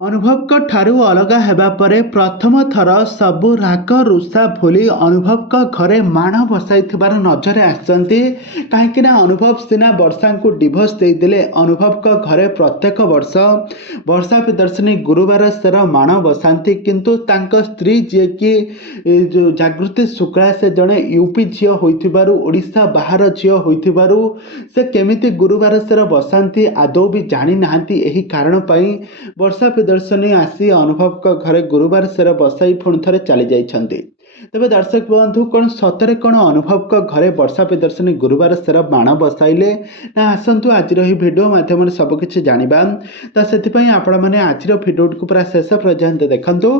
ଅନୁଭବଙ୍କ ଠାରୁ ଅଲଗା ହେବା ପରେ ପ୍ରଥମ ଥର ସବୁ ରାଗ ରୁଷା ଭୁଲି ଅନୁଭବଙ୍କ ଘରେ ମାଣ ବସାଇଥିବାର ନଜରରେ ଆସିଛନ୍ତି। କାହିଁକି ନା ଅନୁଭବ ସିନା ବର୍ଷାଙ୍କୁ ଡିଭୋର୍ସ ଦେଇଦେଲେ, ଅନୁଭବଙ୍କ ଘରେ ପ୍ରତ୍ୟେକ ବର୍ଷ ବର୍ଷା ପ୍ରିୟଦର୍ଶିନୀ ଗୁରୁବାର ସେର ମାଣ ବସାନ୍ତି। କିନ୍ତୁ ତାଙ୍କ ସ୍ତ୍ରୀ ଯିଏକି ଜାଗୃତି ଶୁକ୍ଳା, ସେ ଜଣେ ୟୁପି ଝିଅ ହୋଇଥିବାରୁ, ଓଡ଼ିଶା ବାହାର ଝିଅ ହୋଇଥିବାରୁ ସେ କେମିତି ଗୁରୁବାର ସେର ବସାନ୍ତି ଆଦୌ ବି ଜାଣିନାହାନ୍ତି। ଏହି କାରଣ ପାଇଁ ବର୍ଷା ପ୍ରିୟଦର୍ଶିନୀ ଆସି ଅନୁଭବଙ୍କ ଘରେ ଗୁରୁବାର ସେର ବସାଇ ପୁଣି ଥରେ ଚାଲି ଯାଇଛନ୍ତି। ତେବେ ଦର୍ଶକ ବନ୍ଧୁ, କ'ଣ ସତରେ କ'ଣ ଅନୁଭବଙ୍କ ଘରେ ବର୍ଷା ପ୍ରିୟଦର୍ଶିନୀ ଗୁରୁବାର ସେର ବାଣ ବସାଇଲେ? ନା ଆସନ୍ତୁ ଆଜିର ଏହି ଭିଡ଼ିଓ ମାଧ୍ୟମରେ ସବୁକିଛି ଜାଣିବା। ତ ସେଥିପାଇଁ ଆପଣମାନେ ଆଜିର ଭିଡ଼ିଓଟିକୁ ପୁରା ଶେଷ ପର୍ଯ୍ୟନ୍ତ ଦେଖନ୍ତୁ।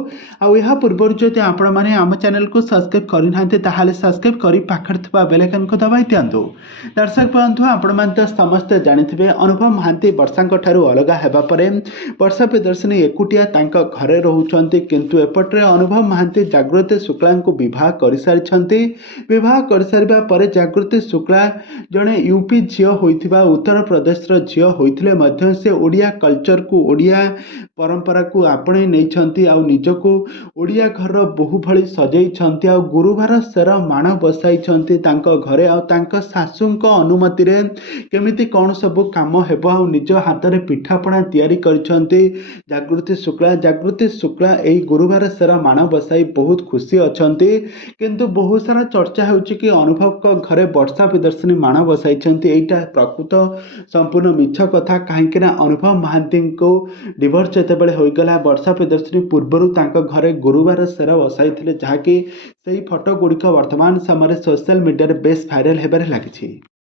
ଆଉ ଏହା ପୂର୍ବରୁ ଯଦି ଆପଣମାନେ ଆମ ଚ୍ୟାନେଲକୁ ସବସ୍କ୍ରାଇବ୍ କରିନାହାନ୍ତି ତାହେଲେ ସବସ୍କ୍ରାଇବ୍ କରି ପାଖରେ ଥିବା ବେଲ୍ ଆଇକନ୍କୁ ଦବାଇ ଦିଅନ୍ତୁ। ଦର୍ଶକ ବନ୍ଧୁ, ଆପଣମାନେ ତ ସମସ୍ତେ ଜାଣିଥିବେ ଅନୁଭବ ମହାନ୍ତି ବର୍ଷାଙ୍କ ଠାରୁ ଅଲଗା ହେବା ପରେ ବର୍ଷା ପ୍ରିୟଦର୍ଶିନୀ ଏକୁଟିଆ ତାଙ୍କ ଘରେ ରହୁଛନ୍ତି। କିନ୍ତୁ ଏପଟରେ ଅନୁଭବ ମହାନ୍ତି ଜାଗୃତି ଶୁକ୍ଳାଙ୍କୁ ବିବାହ କରିସାରିଛନ୍ତି। ବିବାହ କରିସାରିବା ପରେ ଜାଗୃତି ଶୁକ୍ଳା ଜଣେ ୟୁପି ଝିଅ ହୋଇଥିବା, ଉତ୍ତରପ୍ରଦେଶର ଝିଅ ହୋଇଥିଲେ ମଧ୍ୟ ସେ ଓଡ଼ିଆ କଲଚରକୁ, ଓଡ଼ିଆ ପରମ୍ପରାକୁ ଆପଣେଇ ନେଇଛନ୍ତି। ଆଉ ନିଜକୁ ଓଡ଼ିଆ ଘରର ବୋହୂ ଭଳି ସଜେଇଛନ୍ତି। ଆଉ ଗୁରୁବାର ସେର ମାଣ ବସାଇଛନ୍ତି ତାଙ୍କ ଘରେ। ଆଉ ତାଙ୍କ ଶାଶୁଙ୍କ ଅନୁମତିରେ କେମିତି କ'ଣ ସବୁ କାମ ହେବ, ଆଉ ନିଜ ହାତରେ ପିଠାପଣା ତିଆରି କରିଛନ୍ତି ଜାଗୃତି ଶୁକ୍ଳା। ଜାଗୃତି ଶୁକ୍ଳା ଏହି ଗୁରୁବାର ସେର ମାଣ ବସାଇ ବହୁତ ଖୁସି ଅଛନ୍ତି। କିନ୍ତୁ ବହୁତ ସାରା ଚର୍ଚ୍ଚା ହେଉଛି କି ଅନୁଭବଙ୍କ ଘରେ ବର୍ଷା ପ୍ରିୟଦର୍ଶିନୀ ମାଣ ବସାଇଛନ୍ତି। ଏଇଟା ପ୍ରକୃତ ସମ୍ପୂର୍ଣ୍ଣ ମିଛ କଥା। କାହିଁକି ନା ଅନୁଭବ ମହାନ୍ତିଙ୍କୁ ଡିଭୋର୍ସ ଯେତେବେଳେ ହୋଇଗଲା, ବର୍ଷା ପ୍ରିୟଦର୍ଶିନୀ ପୂର୍ବରୁ ତାଙ୍କ ଘରେ ଗୁରୁବାର ସେର ବସାଇଥିଲେ, ଯାହାକି ସେହି ଫଟୋ ଗୁଡ଼ିକ ବର୍ତ୍ତମାନ ସମୟରେ ସୋସିଆଲ ମିଡ଼ିଆରେ ବେଶ ଭାଇରାଲ ହେବାରେ ଲାଗିଛି।